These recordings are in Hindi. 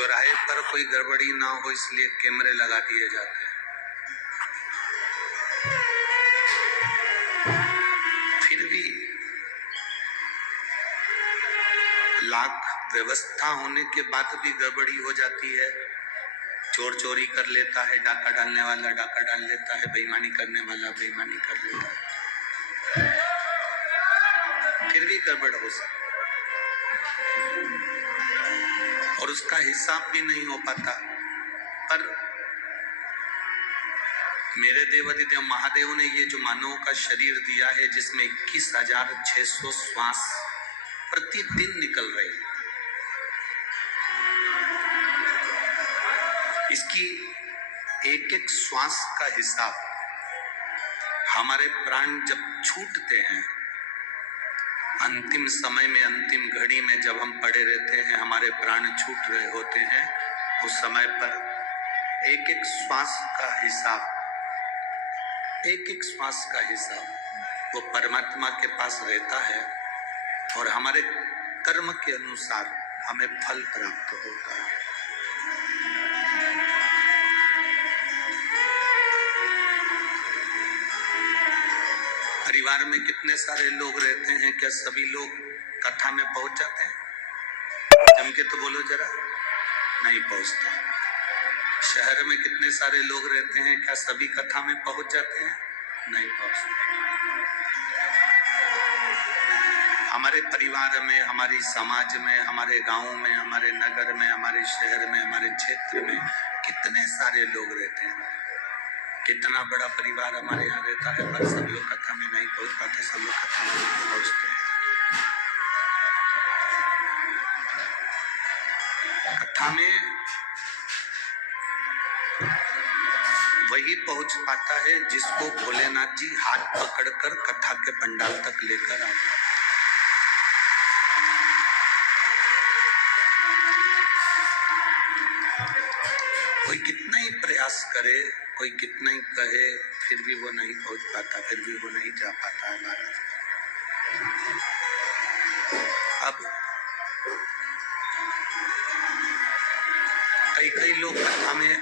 चौराहे पर कोई गड़बड़ी ना हो इसलिए कैमरे लगा दिए जाते हैं। फिर भी लाख व्यवस्था होने के बाद भी गड़बड़ी हो जाती है। चोर चोरी कर लेता है, डाका डालने वाला डाका डाल लेता है, बेईमानी करने वाला बेईमानी कर लेता है, फिर भी गड़बड़ हो सकती और उसका हिसाब भी नहीं हो पाता। पर मेरे देवाधिदेव महादेव ने ये जो मानव का शरीर दिया है जिसमें 21,600 श्वास प्रतिदिन निकल रही है, इसकी एक एक श्वास का हिसाब हमारे प्राण जब छूटते हैं, अंतिम समय में अंतिम घड़ी में जब हम पड़े रहते हैं, हमारे प्राण छूट रहे होते हैं, उस समय पर एक एक श्वास का हिसाब, एक एक श्वास का हिसाब वो परमात्मा के पास रहता है और हमारे कर्म के अनुसार हमें फल प्राप्त होता है। परिवार में कितने सारे लोग रहते हैं, क्या सभी लोग कथा में पहुंच जाते हैं? जम के तो बोलो जरा, नहीं पहुंचते। शहर में कितने सारे लोग रहते हैं, क्या सभी कथा में पहुंच जाते हैं? नहीं पहुंचते। हमारे परिवार में, हमारी समाज में, हमारे गांव में, हमारे नगर में, हमारे शहर में, हमारे क्षेत्र में कितने सारे लोग रहते हैं। कितना बड़ा परिवार हमारे यहाँ रहता है, पर सब लोग कथा में नहीं पहुंच पाते, सब लोग कथा में नहीं पहुंचते हैं। कथा में वही पहुंच पाता है जिसको भोलेनाथ जी हाथ पकड़कर कथा के पंडाल तक लेकर आ जाते। कोई कितना ही प्रयास करे, कोई कितना ही कहे, फिर भी वो नहीं पहुंच पाता, फिर भी वो नहीं जा पाता है महाराज। अब कई लोग कथा में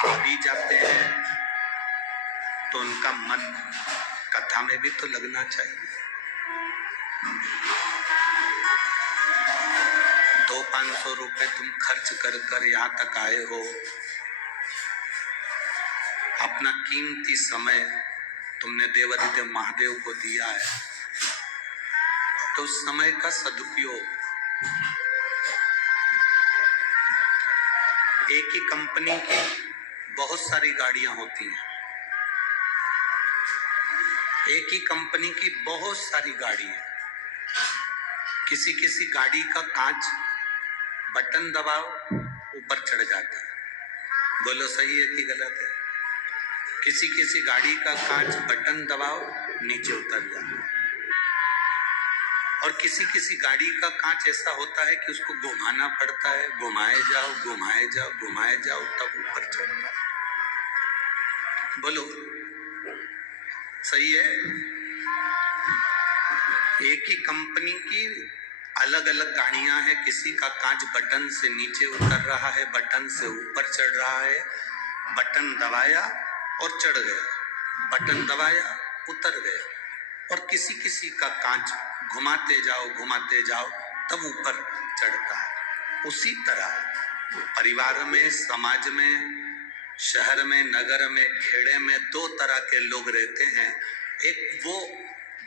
आ भी जाते हैं तो उनका मन कथा में भी तो लगना चाहिए। 200-500 रुपए तुम खर्च कर यहाँ तक आए हो, अपना कीमती समय तुमने देवाधिदेव महादेव को दिया है, तो उस समय का सदुपयोग। एक ही कंपनी की बहुत सारी गाड़ियां होती हैं, एक ही कंपनी की बहुत सारी गाड़ी है। किसी किसी गाड़ी का कांच बटन दबाओ ऊपर चढ़ जाता है, बोलो सही है कि गलत है? किसी किसी गाड़ी का कांच बटन दबाओ नीचे उतर जाता है, और किसी किसी गाड़ी का कांच ऐसा होता है कि उसको घुमाना पड़ता है, घुमाए जाओ घुमाए जाओ घुमाए जाओ तब ऊपर चढ़ता है। बोलो सही है? एक ही कंपनी की अलग अलग गाड़ियां हैं, किसी का कांच बटन से नीचे उतर रहा है, बटन से ऊपर चढ़ रहा है, बटन दबाया और चढ़ गया, बटन दबाया उतर गया, और किसी किसी का कांच घुमाते जाओ तब ऊपर चढ़ता है। उसी तरह परिवार में, समाज में, शहर में, नगर में, खेड़े में दो तरह के लोग रहते हैं। एक वो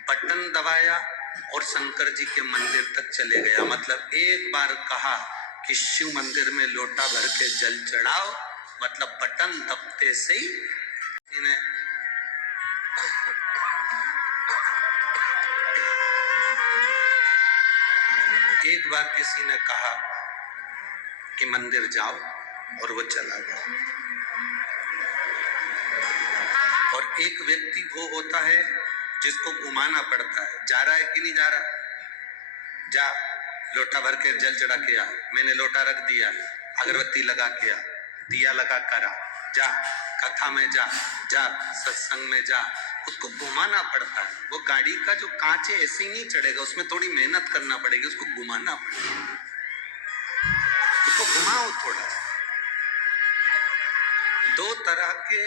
बटन दबाया और शंकर जी के मंदिर तक चले गया, मतलब एक बार कहा कि शिव मंदिर में लोटा भर के जल चढ़ाओ, मतलब बटन दबते से ही एक बार किसी ने कहा कि मंदिर जाओ और वो चला गया। और एक व्यक्ति वो होता है जिसको घुमाना पड़ता है, जा रहा है कि नहीं जा रहा, जा लोटा भर के जल चढ़ा के आ, मैंने लोटा रख दिया, अगरबत्ती लगा के आ, दिया लगा करा, जा कथा में जा सत्संग में जा, उसको घुमाना पड़ता है। वो गाड़ी का जो कांच है ऐसे ही नहीं चढ़ेगा, उसमें थोड़ी मेहनत करना पड़ेगी, उसको घुमाना पड़ेगा, उसको इसको घुमाओ थोड़ा सा। दो तरह के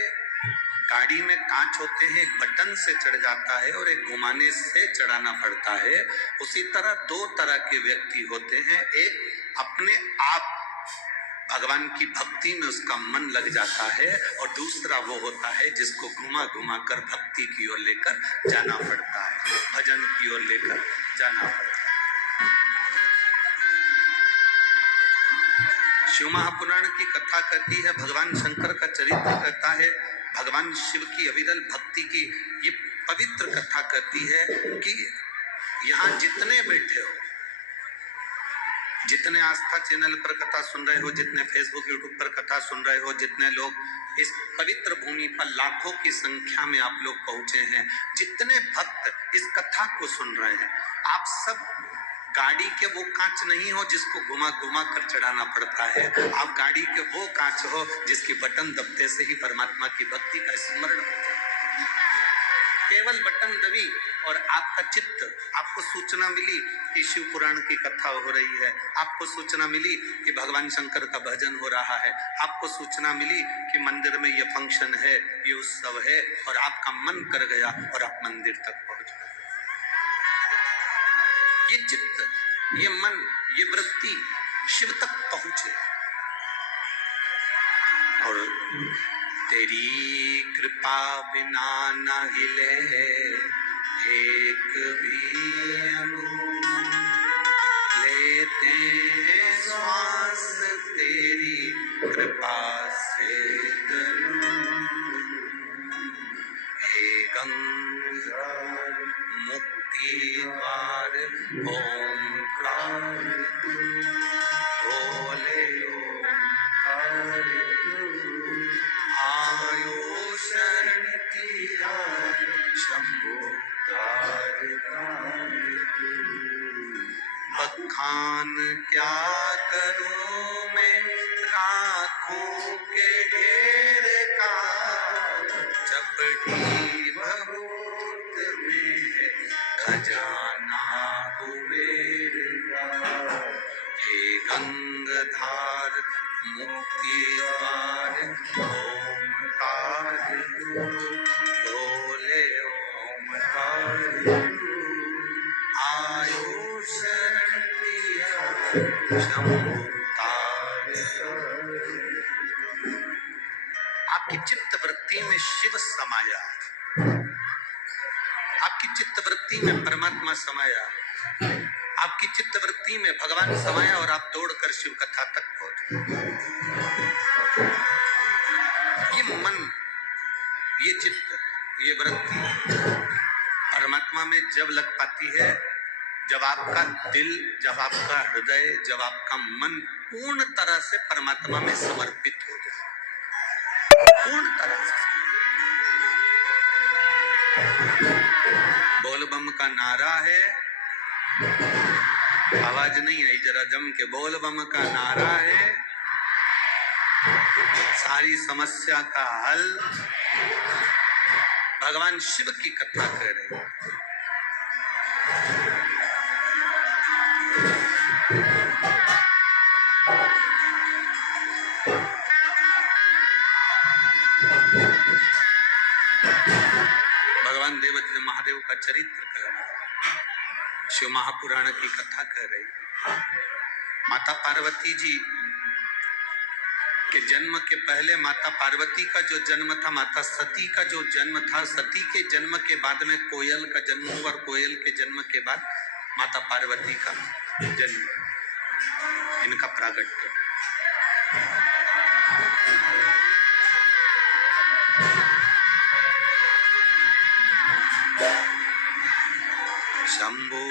गाड़ी में कांच होते हैं, एक बटन से चढ़ जाता है और एक घुमाने से चढ़ाना पड़ता है। उसी तरह दो तरह के व्यक्ति होते हैं, एक अपने आप भगवान की भक्ति में उसका मन लग जाता है और दूसरा वो होता है जिसको घुमा घुमा कर भक्ति की ओर लेकर जाना पड़ता है, भजन की ओर लेकर जाना पड़ता है। शिव महापुराण की कथा कहती है, भगवान शंकर का चरित्र कहता है, भगवान शिव की अविरल भक्ति की ये पवित्र कथा कहती है कि यहाँ जितने बैठे हो, जितने आस्था चैनल पर कथा सुन रहे हो, जितने फेसबुक यूट्यूब पर कथा सुन रहे हो, जितने लोग इस पवित्र भूमि पर लाखों की संख्या में आप लोग पहुंचे हैं, जितने भक्त इस कथा को सुन रहे हैं, आप सब गाड़ी के वो कांच नहीं हो जिसको घुमा घुमा कर चढ़ाना पड़ता है। आप गाड़ी के वो कांच हो जिसकी बटन दबते से ही परमात्मा की भक्ति का स्मरण हो जाए। केवल बटन दबी और आपका चित्त, आपको सूचना मिली कि शिव पुराण की कथा हो रही है, आपको सूचना मिली कि भगवान शंकर का भजन हो रहा है, आपको सूचना मिली कि मंदिर में ये फंक्शन है, ये उत्सव है, और आपका मन कर गया और आप मंदिर तक पहुंच गए। ये चित्त, ये मन, ये वृत्ति शिव तक पहुंचे। और तेरी कृपा बिना न हिले एक भी अणु, लेते हैं श्वास तेरी कृपा से तनु। हे गंगा मुक्ति द्वार ओंकार बोले ओंकार, आयो शरण किया शंभो तार तार। बखान क्या करूं मैं राखों के ढेर का, चपटी भभूत में है खजाना कुबेर का। हे गंगाधार मुक्ति द्वार ओमकार बोले ओमकार, आयो शरण लिया शंभु तार। आपकी चित्त वृत्ति में शिव समाया, आपकी चित्त वृत्ति में परमात्मा समाया, आपकी चित्त वृत्ति में भगवान समाया और आप दौड़कर शिव कथा तक पहुंचे। ये मन, ये चित्त, ये वृत्ति परमात्मा में जब लग पाती है, जब आपका दिल, जब आपका हृदय, जब आपका मन पूर्ण तरह से परमात्मा में समर्पित हो जाए, पूर्ण तरह से। बोल बम का नारा है, आवाज नहीं आई, जरा जम के बोल बम का नारा है, सारी समस्या का हल भगवान शिव की कथा कर रहे हैं। भगवान देवादिदेव महादेव का चरित्र कर रहे हैं, शिव महापुराण की कथा कर रही है। माता पार्वती जी के जन्म के पहले माता पार्वती का जो जन्म था, माता सती का जो जन्म था, सती के जन्म के बाद में कोयल का जन्म हुआ और कोयल के जन्म के बाद माता पार्वती का जन्म, इनका प्रागट्य। शंभो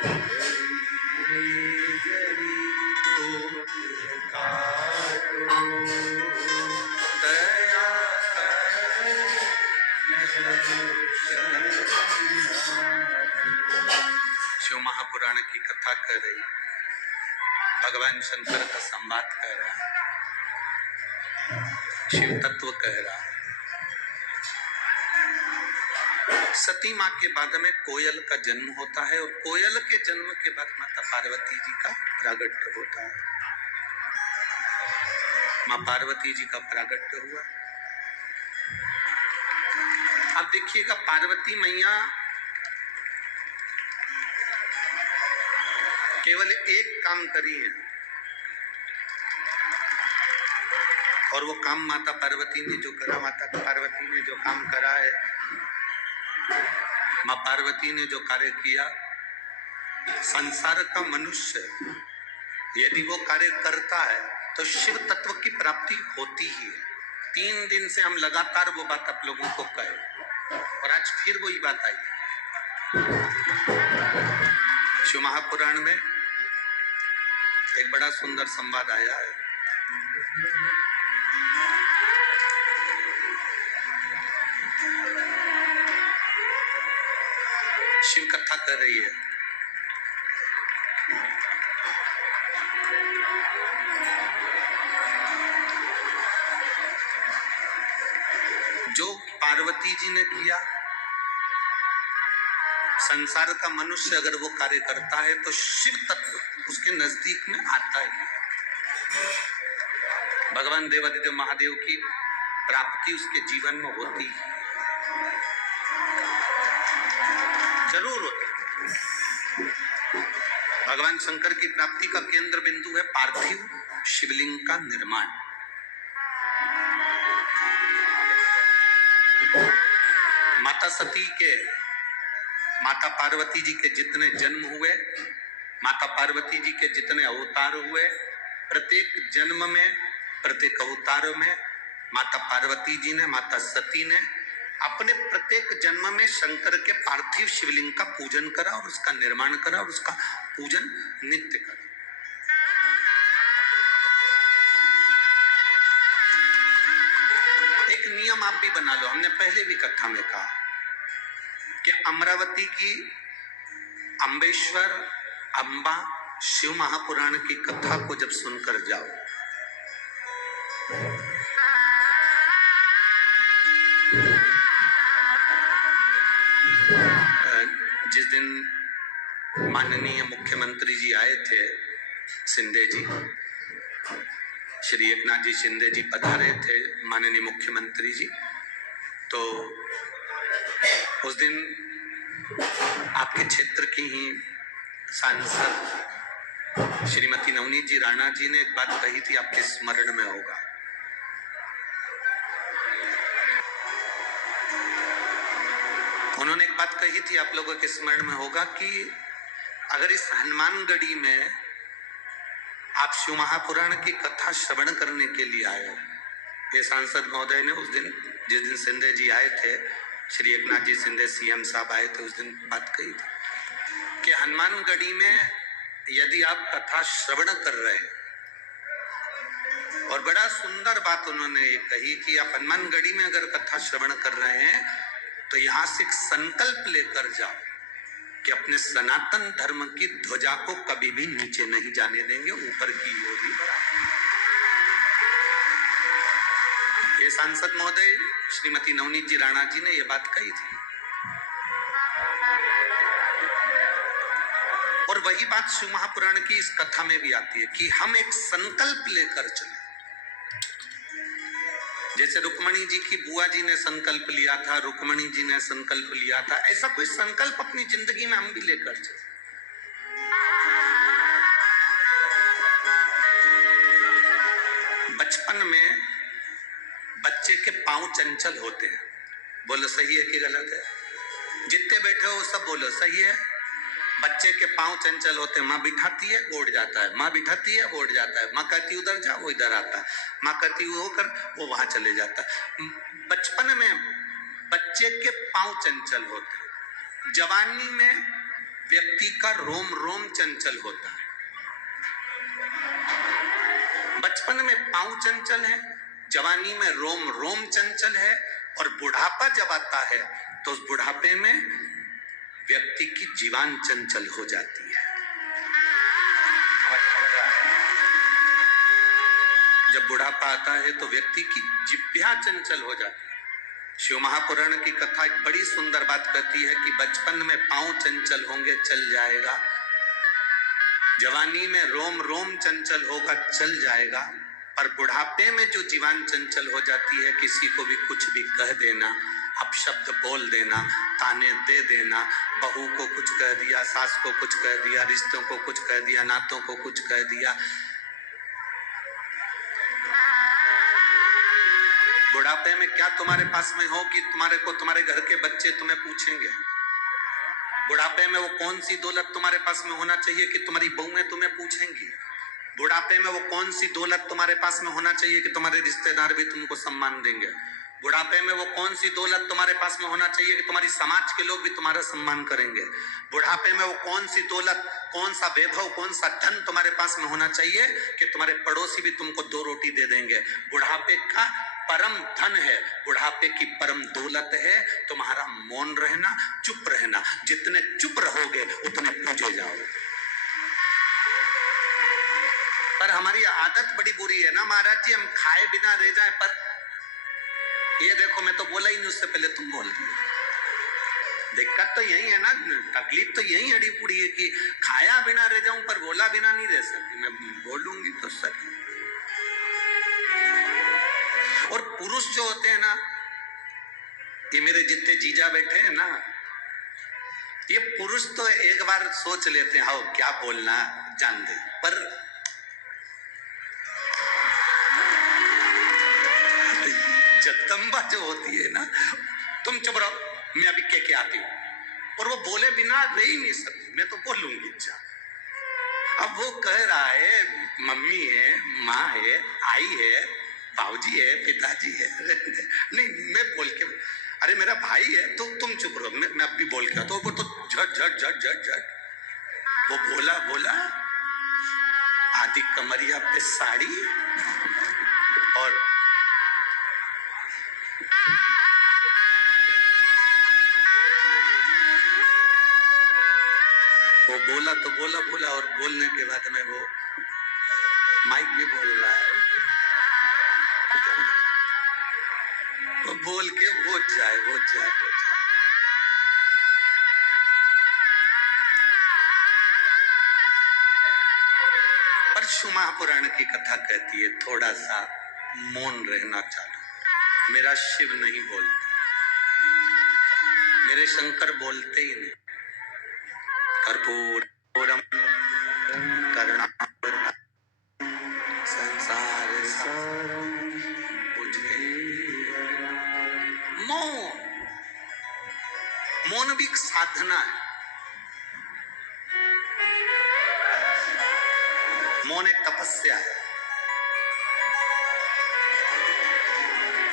शिव महापुराण की कथा कर रही, भगवान शंकर का संवाद कर रहा, शिव तत्व कह रहा। सती माँ के बाद में कोयल का जन्म होता है और कोयल के जन्म के बाद माता पार्वती जी का प्रागट्य होता है। माँ पार्वती जी का प्रागट्य हुआ। अब देखिएगा, पार्वती मैया केवल एक काम करी है और वो काम माता पार्वती ने जो करा, माता पार्वती ने जो काम करा है, माँ पार्वती ने जो कार्य किया, संसार का मनुष्य यदि वो कार्य करता है तो शिव तत्व की प्राप्ति होती ही है। 3 दिन से हम लगातार वो बात आप लोगों को कहे और आज फिर वही बात आई। शिव महापुराण में एक बड़ा सुंदर संवाद आया है। शिव कथा कर रही है। जो पार्वती जी ने किया, संसार का मनुष्य अगर वो कार्य करता है तो शिव तत्व उसके नजदीक में आता ही है। भगवान देवादिदेव महादेव की प्राप्ति उसके जीवन में होती है, जरूर होती है। भगवान शंकर की प्राप्ति का केंद्र बिंदु है पार्थिव शिवलिंग का निर्माण। माता सती के, माता पार्वती जी के जितने जन्म हुए, माता पार्वती जी के जितने अवतार हुए, प्रत्येक जन्म में, प्रत्येक अवतार में माता पार्वती जी ने, माता सती ने अपने प्रत्येक जन्म में शंकर के पार्थिव शिवलिंग का पूजन करा और उसका निर्माण करा और उसका पूजन नित्य करा। एक नियम आप भी बना लो, हमने पहले भी कथा में कहा कि अमरावती की अम्बेश्वर अंबा शिव महापुराण की कथा को जब सुनकर जाओ, जिस दिन माननीय मुख्यमंत्री जी आए थे, शिंदे जी, श्री एकनाथ जी शिंदे जी पधारे थे, माननीय मुख्यमंत्री जी, तो उस दिन आपके क्षेत्र की ही सांसद श्रीमती नवनीत जी राणा जी ने एक बात कही थी, आपके स्मरण में होगा। उन्होंने एक बात कही थी, आप लोगों के स्मरण में होगा, कि अगर इस हनुमानगढ़ी में आप शिव महापुराण की कथा श्रवण करने के लिए आए हो, ये सांसद महोदय ने उस दिन, जिस दिन शिंदे जी आए थे, श्री एकनाथ जी शिंदे सीएम साहब आए थे, उस दिन बात कही थी कि हनुमानगढ़ी में यदि आप कथा श्रवण कर रहे हैं, और बड़ा सुंदर बात उन्होंने ये कही कि आप हनुमानगढ़ी में अगर कथा श्रवण कर रहे हैं तो यहां से एक संकल्प लेकर जाओ कि अपने सनातन धर्म की ध्वजा को कभी भी नीचे नहीं जाने देंगे, ऊपर की ओर ही बढ़ाएंगे। ये सांसद महोदय श्रीमती नवनीत जी राणा जी ने ये बात कही थी और वही बात शिव महापुराण की इस कथा में भी आती है कि हम एक संकल्प लेकर चले। जैसे रुक्मणी जी की बुआ जी ने संकल्प लिया था, रुक्मणी जी ने संकल्प लिया था, ऐसा कोई संकल्प अपनी जिंदगी में हम भी लेकर चले। बचपन में बच्चे के पांव चंचल होते हैं, बोलो सही है कि गलत है? जितने बैठे हो सब बोलो सही है। बच्चे के पांव चंचल होते हैं, माँ बिठाती है वो उड़ जाता है, माँ बिठाती है वो उड़ जाता है, माँ कहती उधर जा वो इधर आता है, माँ कहती वो कर वो वहां चले जाता है। बचपन में बच्चे के पांव चंचल होते हैं, जवानी में व्यक्ति का रोम रोम चंचल होता है। बचपन में पांव चंचल है, जवानी में रोम रोम चंचल है, और बुढ़ापा जब आता है तो उस बुढ़ापे में व्यक्ति की जीवान चंचल हो जाती है। जब बुढ़ापा आता है तो व्यक्ति की जिह्वा चंचल हो जाती है। शिव महापुराण की कथा एक बड़ी सुंदर बात कहती है कि बचपन में पांव चंचल होंगे, चल जाएगा, जवानी में रोम रोम चंचल होगा, चल जाएगा, पर बुढ़ापे में जो जीवान चंचल हो जाती है, किसी को भी कुछ भी कह देना, अपशब्द बोल देना, ताने दे देना, बहू को कुछ कह दिया, सास को कुछ कह दिया, रिश्तों को कुछ कह दिया, नातों को कुछ कह दिया। बुढ़ापे में क्या तुम्हारे पास में हो कि तुम्हारे को तुम्हारे घर के बच्चे तुम्हें पूछेंगे? बुढ़ापे में वो कौन सी दौलत तुम्हारे पास में होना चाहिए कि तुम्हारी बहुएं तुम्हें पूछेंगी? बुढ़ापे में वो कौन सी दौलत तुम्हारे पास में होना चाहिए कि तुम्हारे रिश्तेदार भी तुमको सम्मान देंगे? बुढ़ापे में वो कौन सी दौलत तुम्हारे पास में होना चाहिए कि तुम्हारी समाज के लोग भी तुम्हारा सम्मान करेंगे? बुढ़ापे में वो कौन सी दौलत, कौन सा वैभव, कौन सा धन तुम्हारे पास में होना चाहिए कि तुम्हारे पड़ोसी भी तुमको 2 रोटी दे देंगे? बुढ़ापे का परम धन है, बुढ़ापे की परम दौलत है तुम्हारा मौन रहना, चुप रहना। जितने चुप रहोगे उतने पूजे जाओगे। पर हमारी आदत बड़ी बुरी है ना महाराज जी, हम खाए बिना रह जाए। पर ये देखो, मैं तो बोला ही नहीं, उससे पहले तुम बोल रही हो। दिक्कत तो यही है ना, तकलीफ तो यही अड़ी पुड़ी है कि खाया बिना रह जाऊं पर बोला बिना नहीं रह सकती। मैं बोलूंगी तो सही। और पुरुष जो होते हैं ना, ये मेरे जितने जीजा बैठे हैं ना, ये पुरुष तो एक बार सोच लेते हैं, हाँ क्या बोलना जान दे, पर जगदम्बा जो होती है ना, तुम चुप रहो, मैं अभी के आती हूँ, और वो बोले बिना रह ही नहीं सकती। मैं तो बोलूंगी जा। अब वो कह रहा है, मम्मी है, माँ है, आई है, बाबूजी है, पिताजी है, नहीं मैं बोल के, अरे मेरा भाई है, तो तुम चुप रहो, मैं अब भी बोल के आता हूँ। वो तो झट झट झट झट झट वो बोला आधी कमरिया पे साड़ी और वो बोला तो बोला और बोलने के बाद में वो माइक भी बोल रहा है, वो बोल के वो जाए। पर शिव महापुराण की कथा कहती है थोड़ा सा मौन रहना चालू। मेरा शिव नहीं बोलता, मेरे शंकर बोलते ही नहीं। कर्पूरम करुणावतारम संसार सारम मौन भी एक साधना है। मौन एक तपस्या है।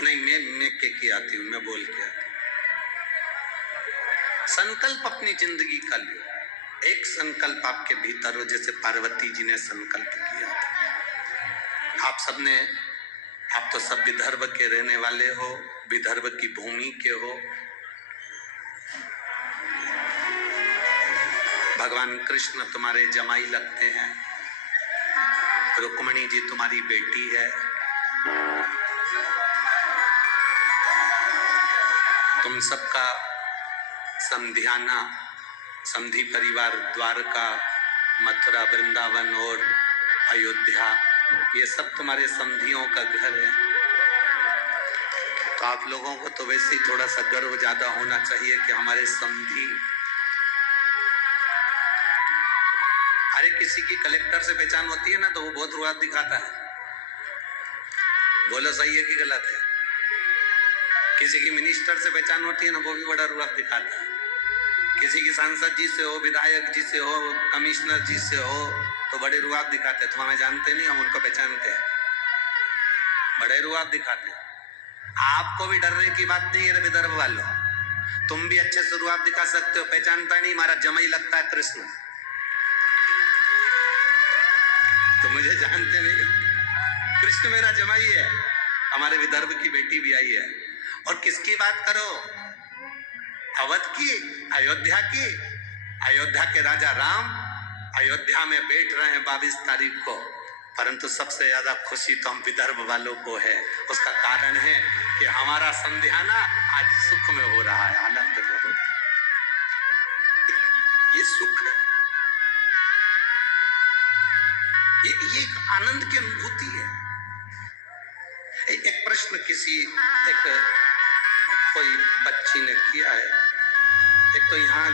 नहीं मैं के आती हूँ, मैं बोल के आती हूँ। संकल्प अपनी जिंदगी का लियो। एक संकल्प आपके भीतर हो, जैसे पार्वती जी ने संकल्प किया था। आप सबने, आप तो सब विदर्भ के रहने वाले हो, विदर्भ की भूमि के हो। भगवान कृष्ण तुम्हारे जमाई लगते हैं, रुक्मणी जी तुम्हारी बेटी है। तुम सबका समधियाना, समधी परिवार द्वारका, मथुरा, वृंदावन और अयोध्या, ये सब तुम्हारे समधियों का घर है। तो आप लोगों को तो वैसे ही थोड़ा सा गर्व ज्यादा होना चाहिए कि हमारे समधी। अरे किसी की कलेक्टर से पहचान होती है ना, तो वो बहुत रुआब दिखाता है। बोलो सही है कि गलत है? किसी की मिनिस्टर से पहचान होती है ना, वो भी बड़ा रुआब दिखाता है। किसी की सांसद जी से हो, विधायक जी से हो, कमिश्नर जी से हो, तो बड़े रुआब दिखाते हैं। तुम हमें जानते नहीं, हम उनको पहचानते हैं, बड़े रुआब दिखाते हैं। आपको भी डरने की बात नहीं है विदर्भ वालों। तुम भी अच्छे शुरुआत दिखा सकते हो, पहचानता नहीं हमारा जमाई लगता है कृष्ण, तो मुझे जानते नहीं, कृष्ण मेरा जमाई है, हमारे विदर्भ की बेटी भी आई है। और किसकी बात करो, अवध की, अयोध्या की, अयोध्या के राजा राम अयोध्या में बैठ रहे हैं 22 तारीख को, परंतु सबसे ज्यादा खुशी तो हम विदर्भ वालों को है। उसका कारण है कि हमारा संध्याना आज सुख में हो रहा है, आनंद में हो रहा है, ये सुख है, ये एक आनंद की अनुभूति है। एक प्रश्न कोई बच्ची ने किया है, एक तो यहाँ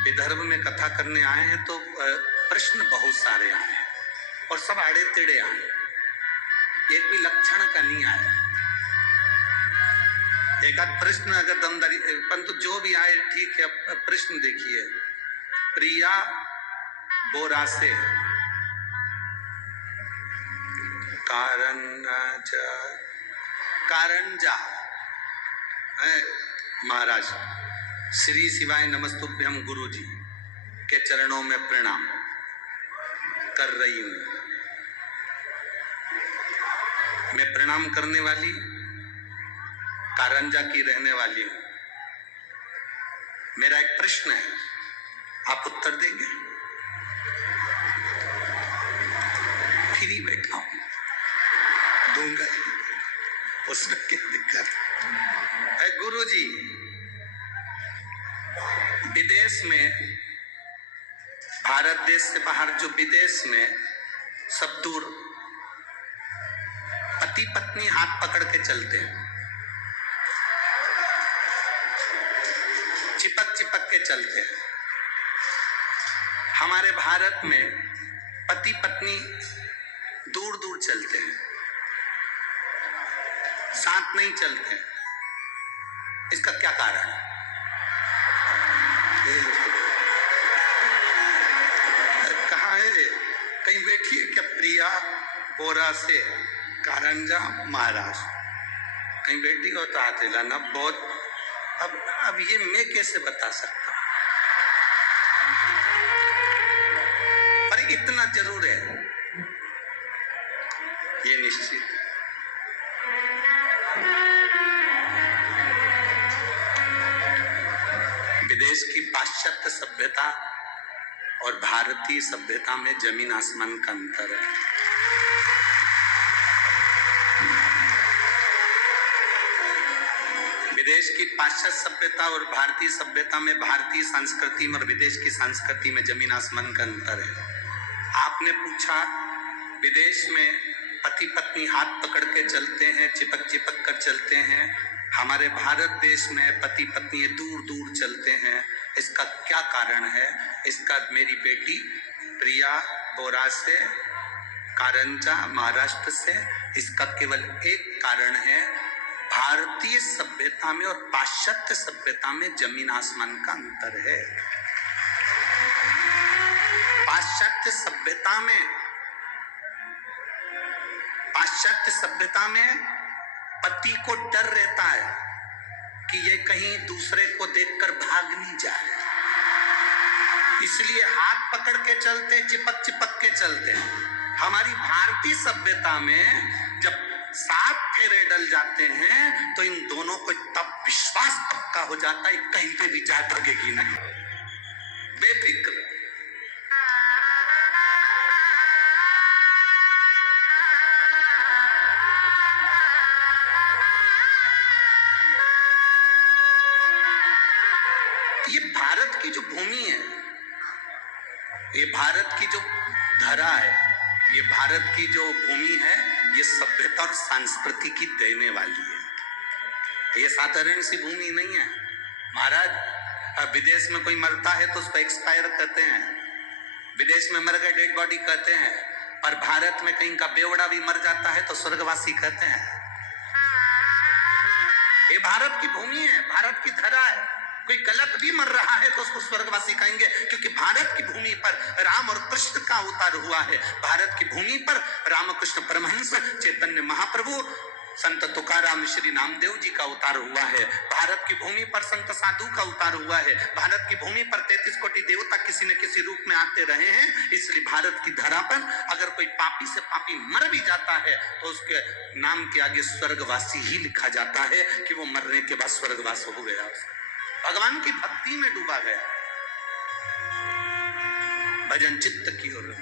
विदर्भ में कथा करने आए हैं तो प्रश्न बहुत सारे आए हैं और सब आड़े टेढ़े आए, एक भी लक्षण का नहीं आया। एक आध प्रश्न अगर दमदारी, परंतु जो भी आए ठीक है। प्रश्न देखिए, प्रिया बोरा से कारंजा है महाराज, श्री शिवाय नमस्तुभ्यम गुरु जी के चरणों में प्रणाम कर रही हूं। मैं प्रणाम करने वाली कारंजा की रहने वाली हूं। मेरा एक प्रश्न है, आप उत्तर देंगे? फ्री बैठा हूं, दूंगा, उसमें क्या दिक्कत है? गुरु जी, विदेश में, भारत देश से बाहर जो विदेश में सब दूर पति पत्नी हाथ पकड़ के चलते हैं, चिपक चिपक के चलते हैं। हमारे भारत में पति पत्नी दूर दूर चलते हैं, साथ नहीं चलते। इसका क्या कारण है? कहाँ है? कहीं बैठी है क्या प्रिया बोरा से कारंजा महाराष्ट्र? कहीं बैठी हो तो हाथ हिलाना। बहुत अब ये मैं कैसे बता सकता हूं, पर इतना जरूर है, ये निश्चित। विदेश की पाश्चात्य सभ्यता और भारतीय सभ्यता में जमीन आसमान का अंतर है। विदेश की पाश्चात्य सभ्यता और भारतीय सभ्यता में, भारतीय संस्कृति में और विदेश की संस्कृति में जमीन आसमान का अंतर है। आपने पूछा विदेश में पति पत्नी हाथ पकड़ के चलते हैं, चिपक चिपक कर चलते हैं, हमारे भारत देश में पति पत्नी दूर दूर चलते हैं। इसका क्या कारण है? इसका मेरी बेटी प्रिया बोरा से, कारंजा महाराष्ट्र से, इसका केवल एक कारण है, भारतीय सभ्यता में और पाश्चात्य सभ्यता में जमीन आसमान का अंतर है। पाश्चात्य सभ्यता में पति को डर रहता है कि ये कहीं दूसरे को देखकर भाग नहीं जाए, इसलिए हाथ पकड़ के चलते, चिपक चिपक के चलते हैं। हमारी भारतीय सभ्यता में जब 7 फेरे डल जाते हैं तो इन दोनों को तब विश्वास पक्का हो जाता है, कहीं पे भी जा लगेगी नहीं, बेफिक्र। ये भारत की जो भूमि है, ये भारत की जो धरा है, ये भारत की जो भूमि है, ये सभ्यता और संस्कृति की देने वाली है। ये साधारण सी भूमि नहीं है महाराज। विदेश में कोई मरता है तो उसको एक्सपायर कहते हैं, विदेश में मर गए डेड बॉडी कहते हैं, पर भारत में कहीं का बेवड़ा भी मर जाता है तो स्वर्गवासी कहते हैं। ये भारत की भूमि है, भारत की धरा है। कोई गलत भी मर रहा है तो उसको स्वर्गवासी कहेंगे, क्योंकि भारत की भूमि पर राम और कृष्ण का अवतार हुआ है। भारत की भूमि पर रामकृष्ण परमहंस, चैतन्य महाप्रभु, संत तुकाराम श्री नामदेव जी का उतार हुआ है। भारत की भूमि पर संत साधु का उतार हुआ है। भारत की भूमि पर 33 कोटि देवता किसी न किसी रूप में आते रहे हैं। इसलिए भारत की धरा पर अगर कोई पापी से पापी मर भी जाता है तो उसके नाम के आगे स्वर्गवासी ही लिखा जाता है कि वो मरने के बाद स्वर्गवास हो गया, भगवान की भक्ति में डूबा गया, भजन चित्त की ओर।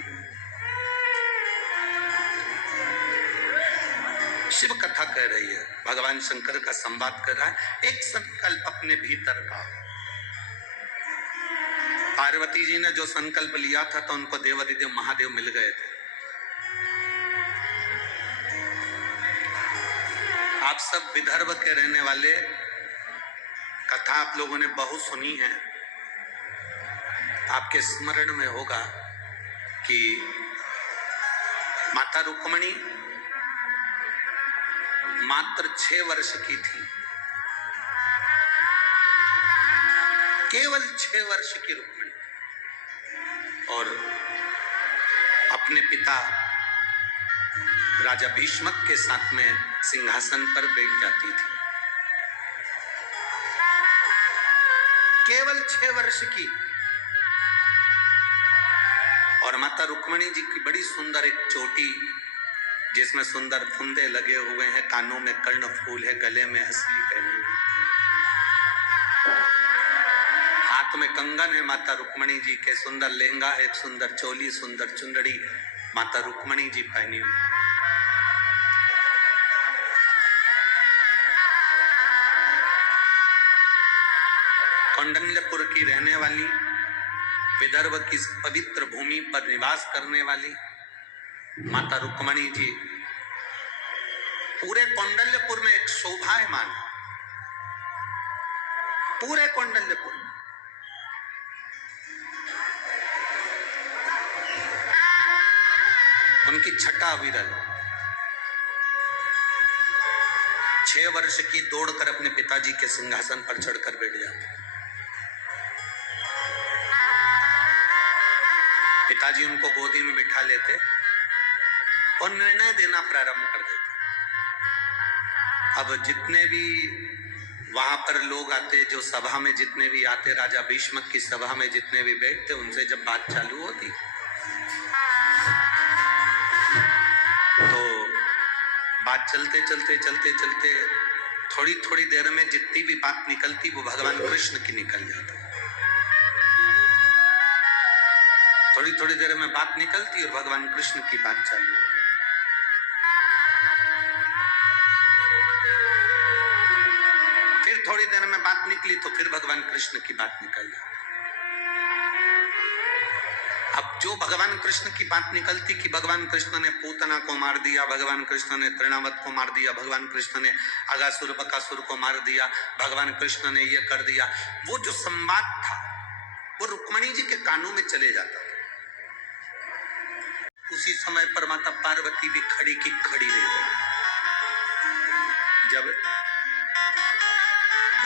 शिव कथा कह रही है, भगवान शंकर का संवाद कर रहा है। एक संकल्प अपने भीतर का। पार्वती जी ने जो संकल्प लिया था तो उनको देवाधिदेव महादेव मिल गए थे। आप सब विदर्भ के रहने वाले, कथा आप लोगों ने बहुत सुनी है। आपके स्मरण में होगा कि माता रुक्मणी मात्र 6 वर्ष की थी, केवल 6 वर्ष की रुक्मणी, और अपने पिता राजा भीष्मक के साथ में सिंहासन पर बैठ जाती थी। केवल 6 वर्ष की। और माता रुक्मणी जी की बड़ी सुंदर एक चोटी जिसमें सुंदर फुंदे लगे हुए हैं, कानों में कर्ण फूल है, गले में हंसली पहनी हुई, हाथ में कंगन है माता रुक्मणी जी के, सुंदर लहंगा है, एक सुंदर चोली, सुंदर चुंदड़ी माता रुक्मणी जी पहनी हुई। कौंडल्यपुर की रहने वाली, विदर्भ की पवित्र भूमि पर निवास करने वाली माता रुक्मणी जी पूरे कौंडल्यपुर में एक शोभायमान, पूरे कौंडल्यपुर में। उनकी छठा विरल 6 वर्ष की दौड़कर अपने पिताजी के सिंहासन पर चढ़कर बैठ जाते। पिताजी उनको गोदी में बिठा लेते और निर्णय देना प्रारंभ कर देते। अब जितने भी वहां पर लोग आते, जो सभा में जितने भी आते, राजा भीष्मक की सभा में जितने भी बैठते, उनसे जब बात चालू होती तो बात चलते चलते चलते चलते थोड़ी थोड़ी देर में जितनी भी बात निकलती वो भगवान कृष्ण की निकल जाती। थोड़ी थोड़ी देर में बात निकलती और भगवान कृष्ण की बात चालू हो जाती। फिर थोड़ी देर में बात निकली तो फिर भगवान कृष्ण की बात निकल जाती। अब जो भगवान कृष्ण की बात निकलती कि भगवान कृष्ण ने पूतना को मार दिया, भगवान कृष्ण ने तृणावत को मार दिया, भगवान कृष्ण ने अगासुर बकासुर को मार दिया, भगवान कृष्ण ने ये कर दिया, वो जो संवाद था वो रुक्मणी जी के कानों में चले जाता था। उसी समय पर माता पार्वती भी खड़ी की खड़ी रह गई। जब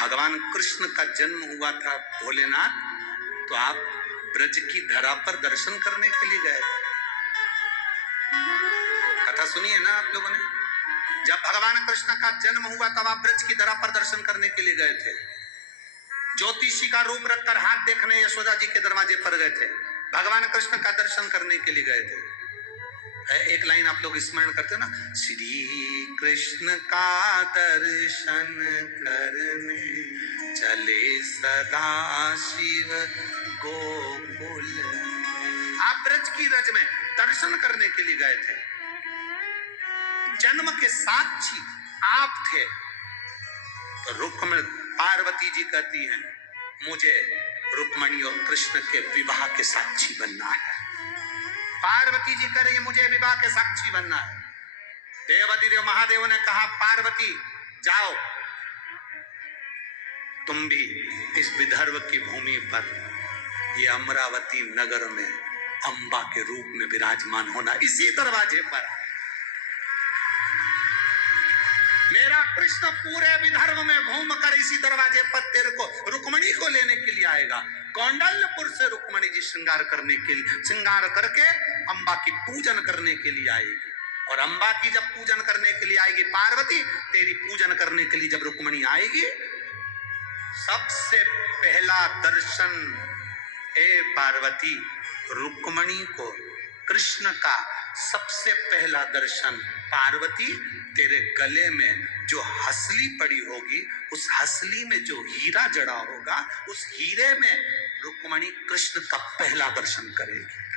भगवान कृष्ण का जन्म हुआ था भोलेनाथ, तो आप ब्रज की धरा पर दर्शन करने के लिए गए। कथा सुनी है ना आप लोगों ने? जब भगवान कृष्ण का जन्म हुआ तब आप ब्रज की धरा पर दर्शन करने के लिए गए थे। ज्योतिषी का रूप रखकर हाथ देखने यशोदा जी के दरवाजे पर गए थे। भगवान कृष्ण का दर्शन करने के लिए गए थे। एक लाइन आप लोग स्मरण करते हो ना, श्री कृष्ण का दर्शन करने चले सदा शिव गोकुल। आप ब्रज की रज में दर्शन करने के लिए गए थे। जन्म के साक्षी आप थे। तो रुक्मणी पार्वती जी कहती हैं, मुझे रुक्मणी और कृष्ण के विवाह के साक्षी बनना है। पार्वती जी कह रही है, मुझे विवाह के साक्षी बनना है। देवाधिदेव महादेव ने कहा, पार्वती जाओ, तुम भी इस विदर्भ की भूमि पर ये अमरावती नगर में अंबा के रूप में विराजमान होना। इसी दरवाजे पर मेरा कृष्ण पूरे विदर्भ में घूमकर इसी दरवाजे पर तेरे को रुक्मणी को लेने के लिए आएगा। कौंडल्यपुर से रुक्मणी जी श्रृंगार करने के लिए, श्रृंगार करके अंबा की पूजन करने के लिए आएगी। और अम्बा की जब पूजन करने के लिए आएगी पार्वती, तेरी पूजन करने के लिए जब रुक्मणी आएगी, सबसे पहला दर्शन ए पार्वती, रुक्मणी को कृष्ण का सबसे पहला दर्शन पार्वती, तेरे गले में जो हसली पड़ी होगी, उस हसली में जो हीरा जड़ा होगा, उस हीरे में रुक्मणी कृष्ण का पहला दर्शन करेगी।